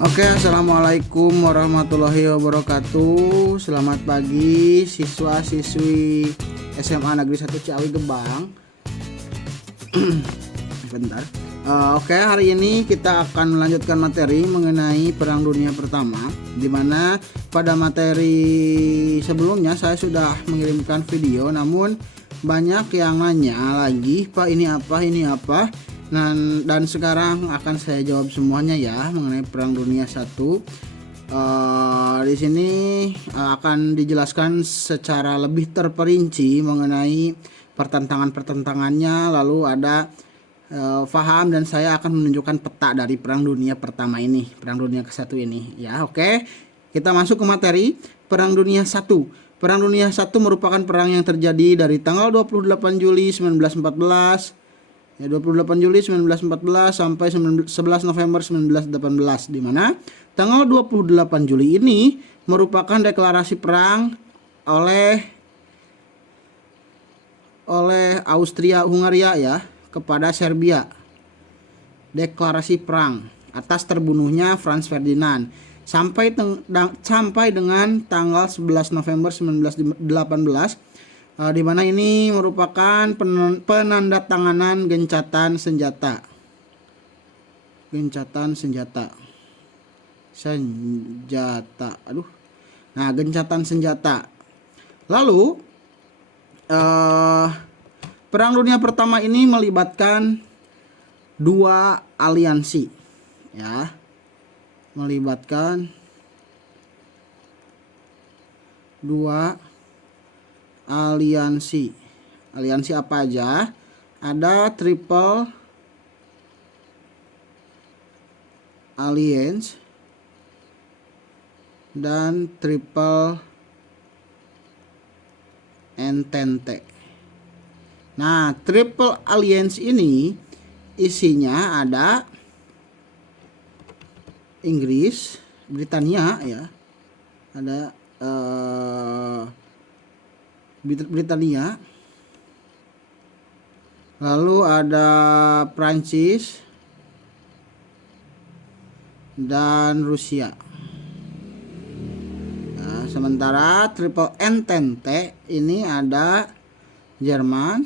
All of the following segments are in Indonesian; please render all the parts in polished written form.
Oke, assalamualaikum warahmatullahi wabarakatuh. Selamat pagi siswa-siswi SMA Negeri 1 Ciawi Gebang. Bentar. Oke, hari ini kita akan melanjutkan materi mengenai Perang Dunia Pertama, di mana pada materi sebelumnya saya sudah mengirimkan video, namun banyak yang nanya lagi, Pak ini apa? Dan sekarang akan saya jawab semuanya ya mengenai Perang Dunia 1. Di sini akan dijelaskan secara lebih terperinci mengenai pertentangannya, lalu ada paham, dan saya akan menunjukkan peta dari Perang Dunia Pertama ini, Perang Dunia ke-1 ini ya. Oke, kita masuk ke materi Perang Dunia 1. Perang Dunia 1 merupakan perang yang terjadi dari tanggal 28 Juli 1914 ya, 28 Juli 1914 sampai 11 November 1918, di mana tanggal 28 Juli ini merupakan deklarasi perang oleh Austria-Hungaria ya kepada Serbia. Deklarasi perang atas terbunuhnya Franz Ferdinand sampai dengan tanggal 11 November 1918, di mana ini merupakan penandatanganan gencatan senjata. Gencatan senjata. Gencatan senjata. Lalu Perang Dunia Pertama ini melibatkan dua aliansi ya. Melibatkan dua aliansi. Aliansi apa aja? Ada Triple Alliance dan Triple Entente. Nah, Triple Alliance ini isinya ada Inggris, Britania ya. Ada Britania, lalu ada Prancis dan Rusia. Nah, sementara Triple Entente ini ada Jerman,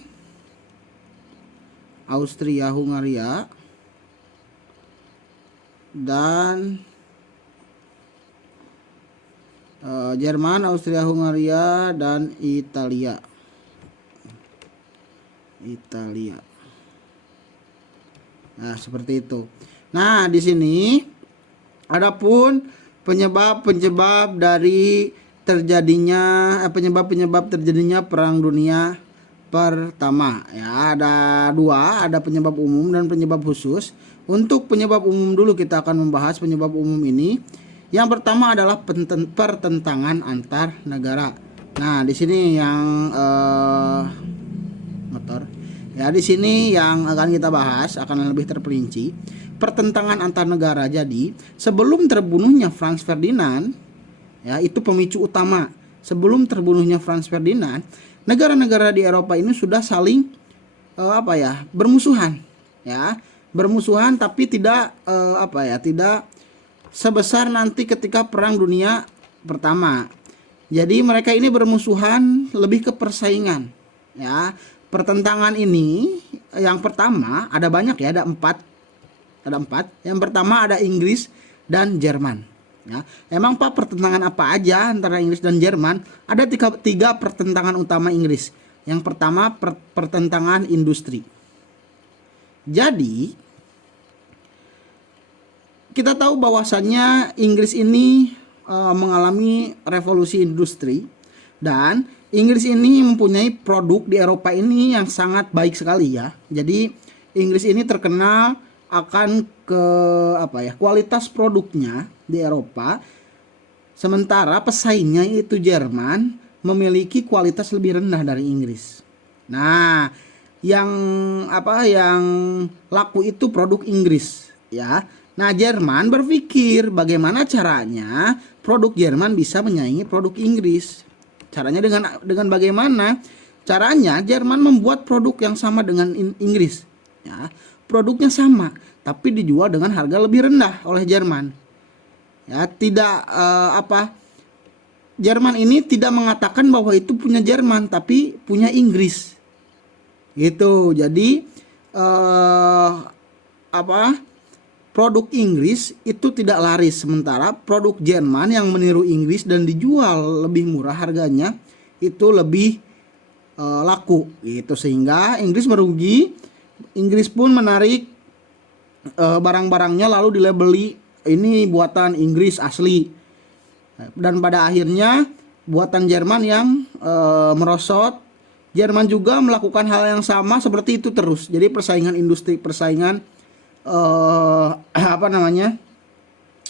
Austria-Hungaria, dan Jerman, Austria-Hungaria, dan Italia. Nah, seperti itu. Nah, di sini adapun penyebab dari terjadinya Perang Dunia Pertama ya, ada dua, ada penyebab umum dan penyebab khusus. Untuk penyebab umum dulu kita akan membahas penyebab umum ini. Yang pertama adalah pertentangan antar negara. Nah, di sini yang di sini yang akan kita bahas akan lebih terperinci. Pertentangan antar negara. Jadi, sebelum terbunuhnya Franz Ferdinand, ya, itu pemicu utama. Sebelum terbunuhnya Franz Ferdinand, negara-negara di Eropa ini sudah saling bermusuhan, ya. Bermusuhan, tapi tidak tidak sebesar nanti ketika Perang Dunia Pertama. Jadi mereka ini bermusuhan lebih ke persaingan ya. Pertentangan ini yang pertama ada banyak ya, ada empat. Yang pertama ada Inggris dan Jerman ya. Emang Pak, pertentangan apa aja antara Inggris dan Jerman? Ada tiga pertentangan utama Inggris. Yang pertama pertentangan industri. Jadi kita tahu bahwasannya Inggris ini mengalami revolusi industri, dan Inggris ini mempunyai produk di Eropa ini yang sangat baik sekali ya. Jadi Inggris ini terkenal akan kualitas produknya di Eropa, sementara pesaingnya itu Jerman memiliki kualitas lebih rendah dari Inggris. Nah, yang laku itu produk Inggris ya. Nah, Jerman berpikir bagaimana caranya produk Jerman bisa menyaingi produk Inggris. Caranya dengan bagaimana? Caranya Jerman membuat produk yang sama dengan Inggris. Ya, produknya sama, tapi dijual dengan harga lebih rendah oleh Jerman. Ya, tidak Jerman ini tidak mengatakan bahwa itu punya Jerman, tapi punya Inggris. Gitu. Jadi eh, apa produk Inggris itu tidak laris, sementara produk Jerman yang meniru Inggris dan dijual lebih murah harganya itu lebih laku gitu, sehingga Inggris merugi. Inggris pun menarik barang-barangnya lalu dilabeli ini buatan Inggris asli, dan pada akhirnya buatan Jerman yang merosot. Jerman juga melakukan hal yang sama seperti itu terus. Jadi persaingan industri, persaingan apa namanya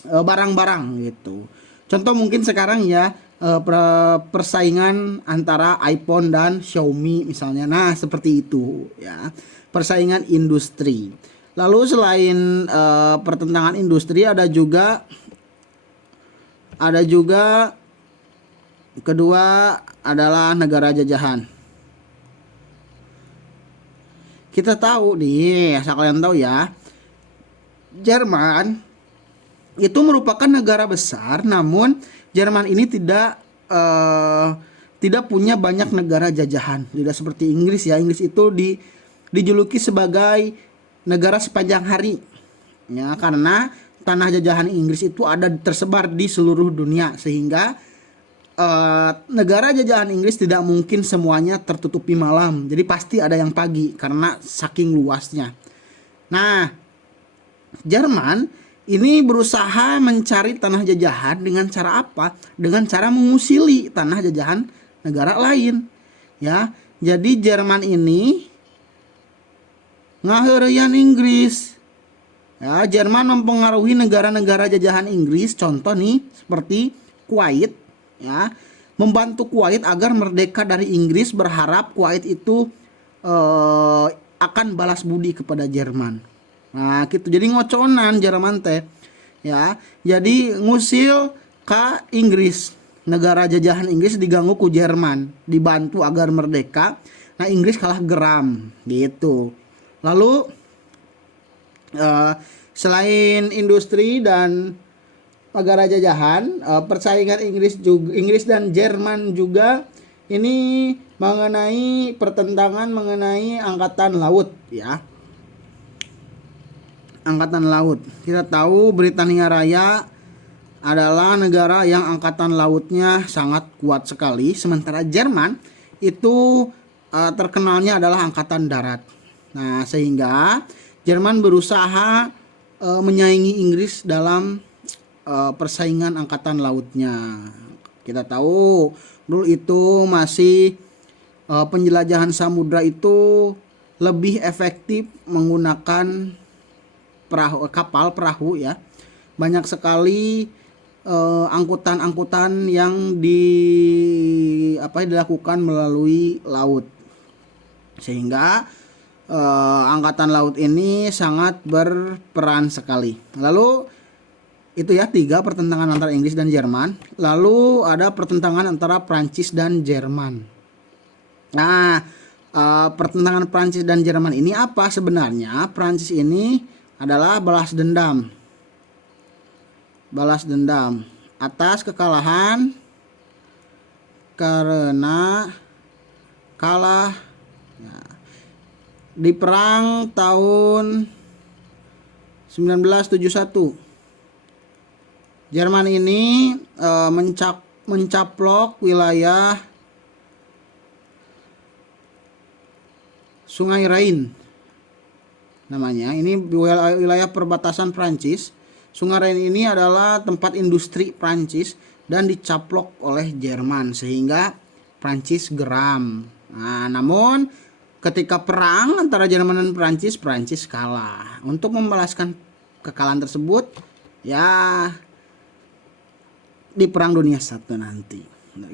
barang-barang gitu. Contoh mungkin sekarang ya persaingan antara iPhone dan Xiaomi misalnya. Nah seperti itu ya, persaingan industri. Lalu selain pertentangan industri ada juga kedua adalah negara jajahan. Kita tahu nih, asal kalian tahu ya, Jerman itu merupakan negara besar, namun Jerman ini tidak punya banyak negara jajahan. Tidak seperti Inggris ya. Inggris itu dijuluki sebagai negara sepanjang hari. Ya, karena tanah jajahan Inggris itu ada tersebar di seluruh dunia, sehingga negara jajahan Inggris tidak mungkin semuanya tertutupi malam. Jadi pasti ada yang pagi karena saking luasnya. Nah, Jerman ini berusaha mencari tanah jajahan dengan cara apa? Dengan cara mengusili tanah jajahan negara lain. Ya, jadi Jerman ini ngaheureyan Inggris. Ya, Jerman mempengaruhi negara-negara jajahan Inggris. Contoh nih seperti Kuwait. Ya, membantu Kuwait agar merdeka dari Inggris, berharap Kuwait itu akan balas budi kepada Jerman. Nah gitu, jadi ngoconan Jerman teh ya, jadi ngusil ke Inggris. Negara jajahan Inggris diganggu ku Jerman, dibantu agar merdeka. Nah Inggris kalah geram gitu. Lalu selain industri dan negara jajahan, persaingan Inggris dan Jerman juga ini mengenai pertentangan mengenai angkatan laut ya. Angkatan laut. Kita tahu Britania Raya adalah negara yang angkatan lautnya sangat kuat sekali, sementara Jerman itu terkenalnya adalah angkatan darat. Nah, sehingga Jerman berusaha menyaingi Inggris dalam persaingan angkatan lautnya. Kita tahu dulu itu masih penjelajahan samudra itu lebih efektif menggunakan kapal perahu ya. Banyak sekali angkutan-angkutan yang dilakukan melalui laut, sehingga angkatan laut ini sangat berperan sekali. Lalu itu ya 3 pertentangan antara Inggris dan Jerman. Lalu ada pertentangan antara Prancis dan Jerman. Nah, pertentangan Prancis dan Jerman ini apa sebenarnya? Prancis ini adalah balas dendam atas kekalahan karena kalah ya, di perang tahun 1971. Jerman ini mencaplok wilayah Sungai Rhine namanya. Ini wilayah perbatasan Prancis. Sungai Rhine ini adalah tempat industri Prancis dan dicaplok oleh Jerman, sehingga Prancis geram. Nah, namun ketika perang antara Jerman dan Prancis kalah. Untuk membalaskan kekalahan tersebut ya di Perang Dunia I nanti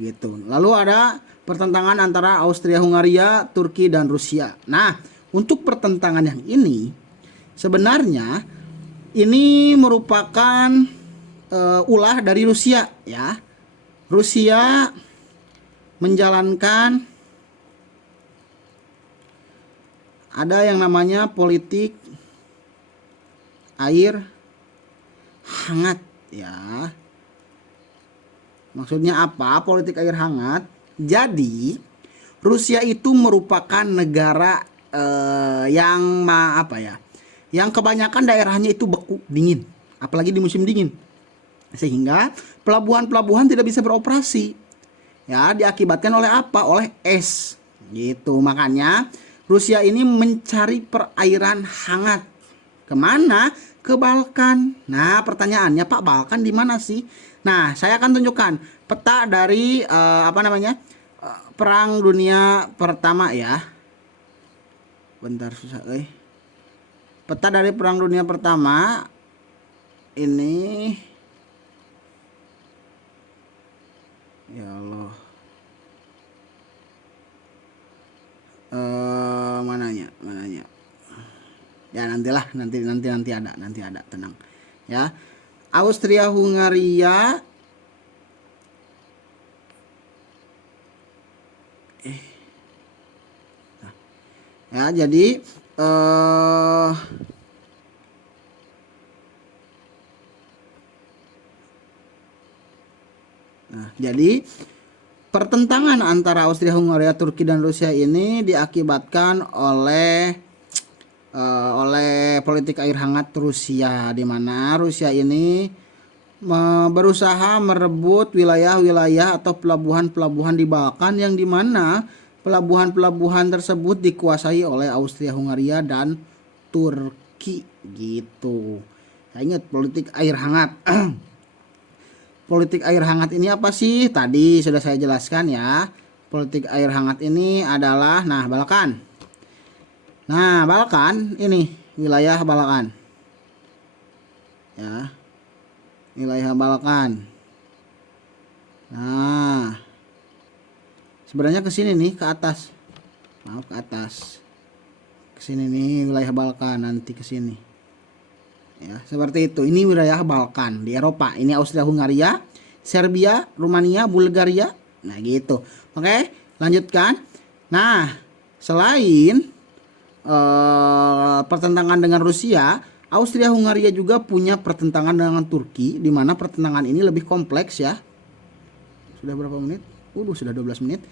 gitu. Lalu ada pertentangan antara Austria-Hungaria, Turki dan Rusia. Nah, untuk pertentangan yang ini sebenarnya ini merupakan ulah dari Rusia ya. Rusia menjalankan ada yang namanya politik air hangat ya. Maksudnya apa? Politik air hangat. Jadi Rusia itu merupakan negara yang kebanyakan daerahnya itu beku, dingin, apalagi di musim dingin. Sehingga pelabuhan-pelabuhan tidak bisa beroperasi. Ya, diakibatkan oleh apa? Oleh es. Gitu. Makanya Rusia ini mencari perairan hangat. Kemana? Ke Balkan. Nah, pertanyaannya, Pak, Balkan di mana sih? Nah, saya akan tunjukkan peta dari Perang Dunia Pertama ya. Bentar susah, Peta dari Perang Dunia Pertama ini, ya Allah, mananya ya, nanti ada, tenang ya. Austria Hungaria ya, jadi jadi pertentangan antara Austria Hungaria, Turki dan Rusia ini diakibatkan oleh politik air hangat Rusia, di mana Rusia ini berusaha merebut wilayah-wilayah atau pelabuhan-pelabuhan di Balkan, yang di mana pelabuhan-pelabuhan tersebut dikuasai oleh Austria Hungaria dan Turki gitu. Saya ingat politik air hangat. Politik air hangat ini apa sih? Tadi sudah saya jelaskan ya. Politik air hangat ini adalah Balkan. Nah, Balkan ini wilayah Balkan. Ya. Wilayah Balkan. Nah, sebenarnya ke sini nih, ke atas. Maaf, ke atas. Ke sini nih wilayah Balkan, nanti ke sini. Ya, seperti itu. Ini wilayah Balkan di Eropa. Ini Austria Hungaria, Serbia, Rumania, Bulgaria. Nah, gitu. Oke, lanjutkan. Nah, selain pertentangan dengan Rusia, Austria Hungaria juga punya pertentangan dengan Turki, di mana pertentangan ini lebih kompleks ya. Sudah berapa menit? Sudah 12 menit.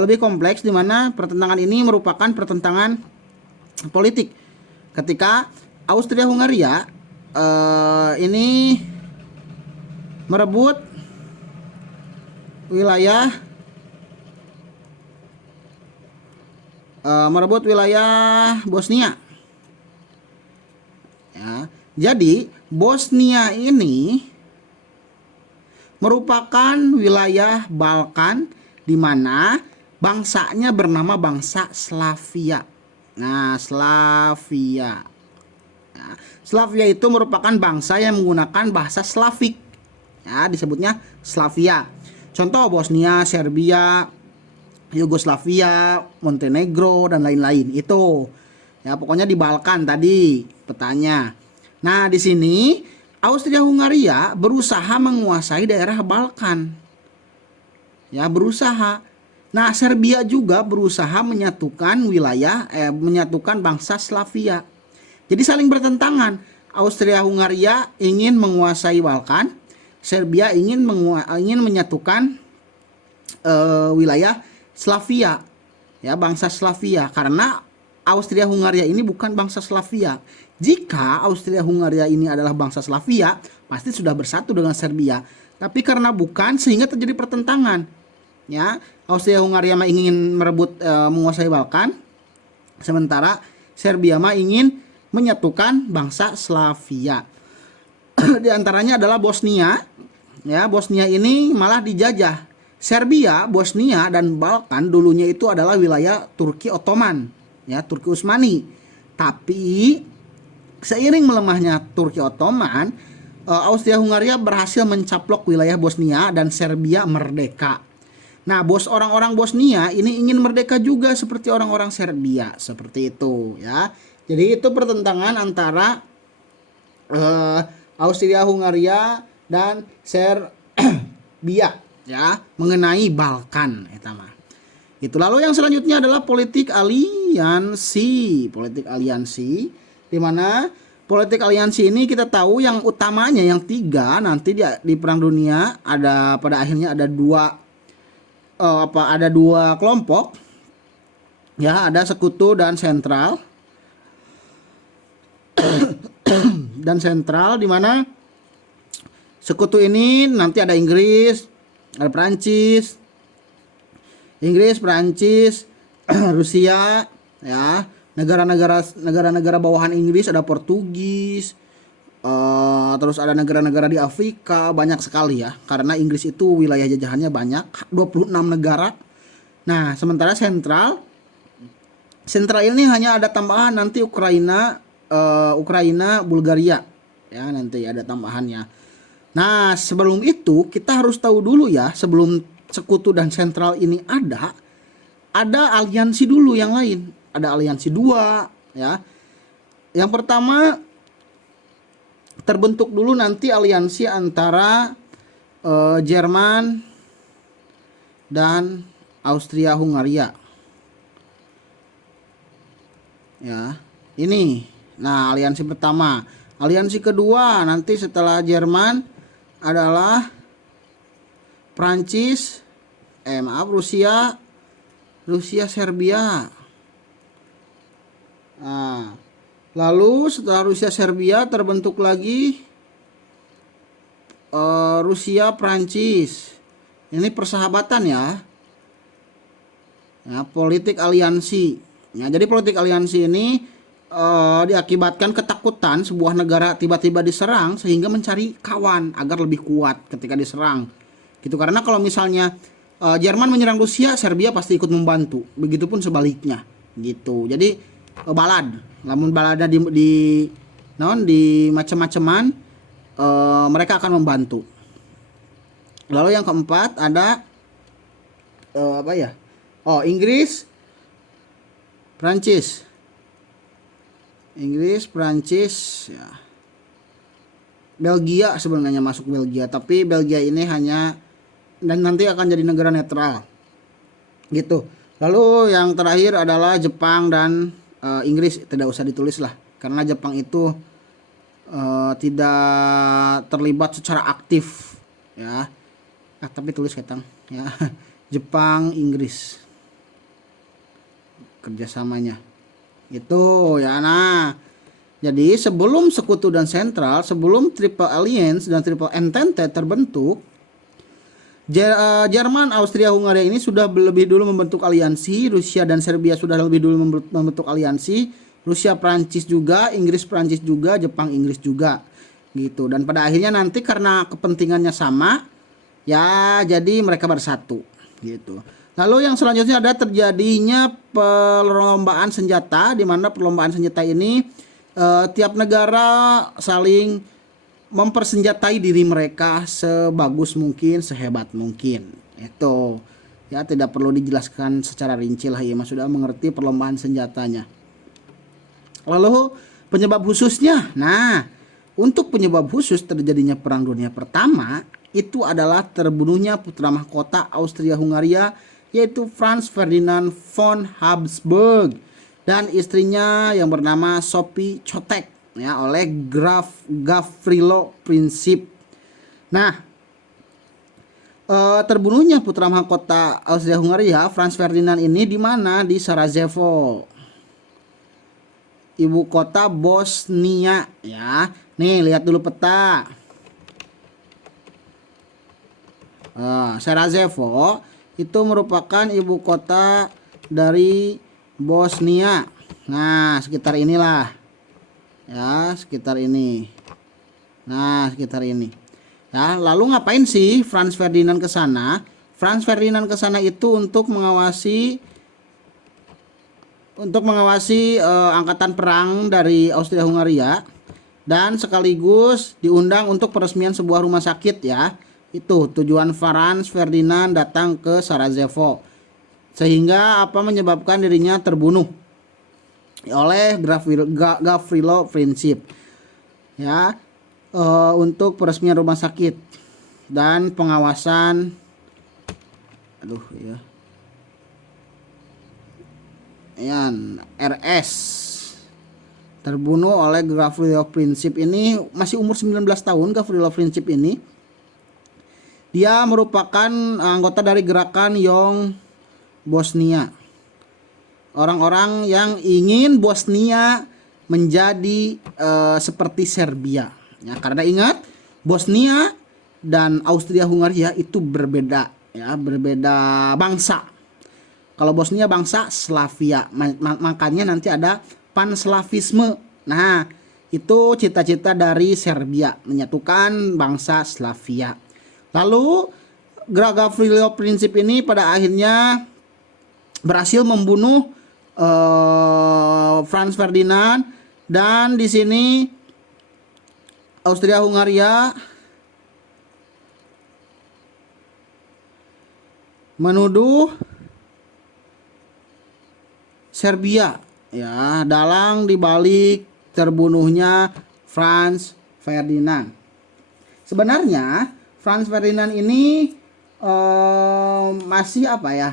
Lebih kompleks, di mana pertentangan ini merupakan pertentangan politik. Ketika Austria Hungaria ini merebut wilayah Bosnia. Ya, jadi Bosnia ini merupakan wilayah Balkan, di mana bangsanya bernama bangsa Slavia. Nah, Slavia. Nah, Slavia itu merupakan bangsa yang menggunakan bahasa Slavik. Ya, disebutnya Slavia. Contoh Bosnia, Serbia, Yugoslavia, Montenegro dan lain-lain itu. Ya, pokoknya di Balkan tadi petanya. Nah, di sini Austria Hungaria berusaha menguasai daerah Balkan. Ya, berusaha. Nah, Serbia juga berusaha menyatukan menyatukan bangsa Slavia. Jadi saling bertentangan. Austria Hungaria ingin menguasai Balkan, Serbia ingin menyatukan wilayah Slavia, ya, bangsa Slavia, karena Austria Hungaria ini bukan bangsa Slavia. Jika Austria Hungaria ini adalah bangsa Slavia, pasti sudah bersatu dengan Serbia. Tapi karena bukan, sehingga terjadi pertentangan. Ya, Austria Hungaria ingin menguasai Balkan, sementara Serbia ingin menyatukan bangsa Slavia. Di antaranya adalah Bosnia. Ya, Bosnia ini malah dijajah. Serbia, Bosnia dan Balkan dulunya itu adalah wilayah Turki Ottoman, ya, Turki Utsmani. Tapi seiring melemahnya Turki Ottoman, Austria Hungaria berhasil mencaplok wilayah Bosnia dan Serbia merdeka. Nah, orang-orang Bosnia ini ingin merdeka juga seperti orang-orang Serbia, seperti itu, ya. Jadi itu pertentangan antara Austria Hungaria dan Serbia, ya, mengenai Balkan etama. Itu. Lalu yang selanjutnya adalah politik aliansi, di mana politik aliansi ini kita tahu yang utamanya yang tiga nanti di perang dunia ada pada akhirnya ada ada dua kelompok ya, ada sekutu dan sentral. Dan sentral di mana sekutu ini nanti ada Inggris, ada Prancis, Rusia ya, negara-negara bawahan Inggris, ada Portugis, terus ada negara-negara di Afrika, banyak sekali ya, karena Inggris itu wilayah jajahannya banyak, 26 negara. Nah, sementara sentral ini hanya ada tambahan nanti Ukraina, Bulgaria ya, nanti ada tambahannya. Nah, sebelum itu kita harus tahu dulu ya, sebelum sekutu dan sentral ini ada aliansi dulu yang lain. Ada aliansi dua ya. Yang pertama terbentuk dulu nanti aliansi antara Jerman dan Austria Hungaria. Ya, ini. Nah, aliansi pertama. Aliansi kedua nanti setelah Jerman adalah Prancis, Rusia, Serbia. Nah, lalu setelah Rusia, Serbia terbentuk lagi Rusia, Prancis. Ini persahabatan ya. Ya, politik aliansi. Ya, jadi politik aliansi ini diakibatkan ketakutan sebuah negara tiba-tiba diserang sehingga mencari kawan agar lebih kuat ketika diserang. Gitu, karena kalau misalnya Jerman menyerang Rusia, Serbia pasti ikut membantu. Begitupun sebaliknya. Gitu. Jadi namun baladnya di macam-macaman, mereka akan membantu. Lalu yang keempat ada Inggris, Prancis ya. Belgia sebenarnya masuk Belgia, tapi Belgia ini hanya dan nanti akan jadi negara netral. Gitu. Lalu yang terakhir adalah Jepang dan Inggris, tidak usah ditulis lah karena Jepang itu tidak terlibat secara aktif ya. Tapi tulis ketang ya. Jepang, Inggris kerjasamanya itu ya. Nah, jadi sebelum sekutu dan sentral, sebelum Triple Alliance dan Triple Entente terbentuk, Jerman, Austria, Hungaria ini sudah lebih dulu membentuk aliansi. Rusia dan Serbia sudah lebih dulu membentuk aliansi. Rusia, Prancis juga, Inggris, Prancis juga, Jepang, Inggris juga gitu. Dan pada akhirnya nanti karena kepentingannya sama ya, jadi mereka bersatu gitu. Lalu yang selanjutnya ada terjadinya perlombaan senjata, di mana perlombaan senjata ini tiap negara saling mempersenjatai diri mereka sebagus mungkin, sehebat mungkin. Itu ya, tidak perlu dijelaskan secara rinci lah ya, Mas sudah mengerti perlombaan senjatanya. Lalu penyebab khususnya. Nah, untuk penyebab khusus terjadinya Perang Dunia Pertama itu adalah terbunuhnya putra mahkota Austria Hungaria, yaitu Franz Ferdinand von Habsburg dan istrinya yang bernama Sophie Chotek ya, oleh Graf Gavrilo Princip. Nah, terbunuhnya putra mahkota Austria Hungaria Franz Ferdinand ini di mana? Di Sarajevo, ibu kota Bosnia ya. Nih, lihat dulu peta. Sarajevo itu merupakan ibu kota dari Bosnia. Nah, sekitar inilah. Ya, sekitar ini. Nah, sekitar ini. Ya, lalu ngapain sih Franz Ferdinand ke sana? Franz Ferdinand ke sana itu untuk mengawasi angkatan perang dari Austria Hungaria dan sekaligus diundang untuk peresmian sebuah rumah sakit ya. Itu tujuan Franz Ferdinand datang ke Sarajevo, sehingga menyebabkan dirinya terbunuh oleh Gavrilo Princip ya, untuk peresmian rumah sakit dan pengawasan RS terbunuh oleh Gavrilo Princip. Ini masih umur 19 tahun Gavrilo Princip ini. Dia merupakan anggota dari gerakan Young Bosnia. Orang-orang yang ingin Bosnia menjadi seperti Serbia. Ya, karena ingat Bosnia dan Austria-Hungaria itu berbeda, ya, berbeda bangsa. Kalau Bosnia bangsa Slavia, makanya nanti ada Panslavisme. Nah, itu cita-cita dari Serbia, menyatukan bangsa Slavia. Lalu Gavrilo Princip ini pada akhirnya berhasil membunuh Franz Ferdinand, dan di sini Austria-Hungaria menuduh Serbia, ya, dalang dibalik terbunuhnya Franz Ferdinand. Sebenarnya Franz Ferdinand ini masih apa ya?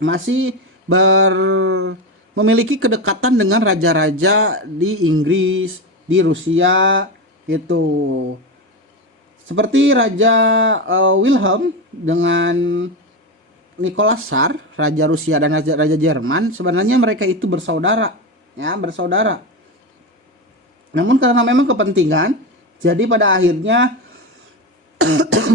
Masih memiliki kedekatan dengan raja-raja di Inggris, di Rusia itu. Seperti Raja Wilhelm dengan Nicholas Tsar, Raja Rusia dan Raja Jerman, sebenarnya mereka itu bersaudara, ya, bersaudara. Namun karena memang kepentingan, jadi pada akhirnya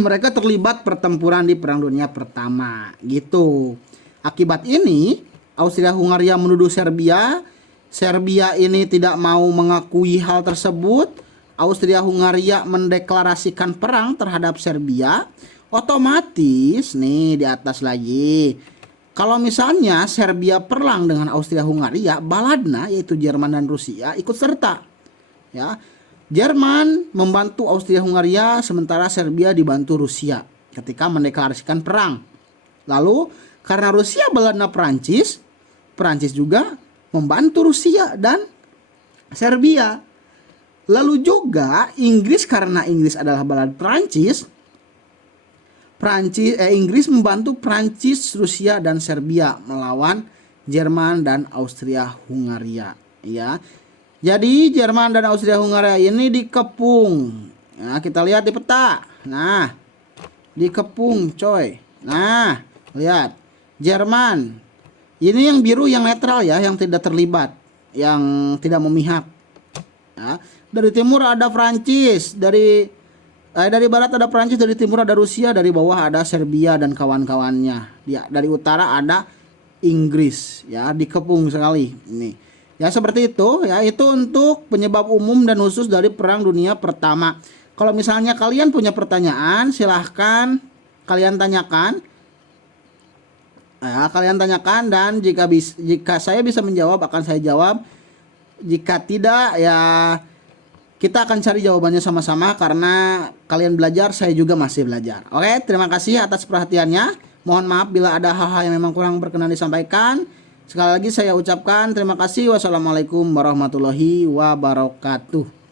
mereka terlibat pertempuran di Perang Dunia Pertama, gitu. Akibat ini, Austria-Hungaria menuduh Serbia. Serbia ini tidak mau mengakui hal tersebut. Austria-Hungaria mendeklarasikan perang terhadap Serbia. Otomatis nih di atas lagi, kalau misalnya Serbia perang dengan Austria-Hungaria, baladna yaitu Jerman dan Rusia ikut serta, ya. Jerman membantu Austria-Hungaria sementara Serbia dibantu Rusia ketika mendeklarasikan perang. Lalu karena Rusia baladna Prancis, Prancis juga membantu Rusia dan Serbia. Lalu juga Inggris, karena Inggris adalah balad Prancis, Inggris membantu Prancis, Rusia dan Serbia melawan Jerman dan Austria-Hungaria, ya. Jadi Jerman dan Austria-Hungaria ini dikepung. Nah, kita lihat di peta. Nah, dikepung, coy. Nah, lihat. Jerman. Ini yang biru yang netral, ya, yang tidak terlibat, yang tidak memihak. Ya. Dari timur ada Prancis, dari barat ada Prancis, dari timur ada Rusia, dari bawah ada Serbia dan kawan-kawannya. Dari utara ada Inggris, ya, dikepung sekali ini. Ya, seperti itu, ya. Itu untuk penyebab umum dan khusus dari Perang Dunia Pertama. Kalau misalnya kalian punya pertanyaan, silahkan kalian tanyakan. Ya, kalian tanyakan, dan jika saya bisa menjawab akan saya jawab. Jika tidak, ya kita akan cari jawabannya sama-sama, karena kalian belajar, saya juga masih belajar. Oke, terima kasih atas perhatiannya. Mohon maaf bila ada hal-hal yang memang kurang berkenan disampaikan. Sekali lagi saya ucapkan terima kasih. Wassalamualaikum warahmatullahi wabarakatuh.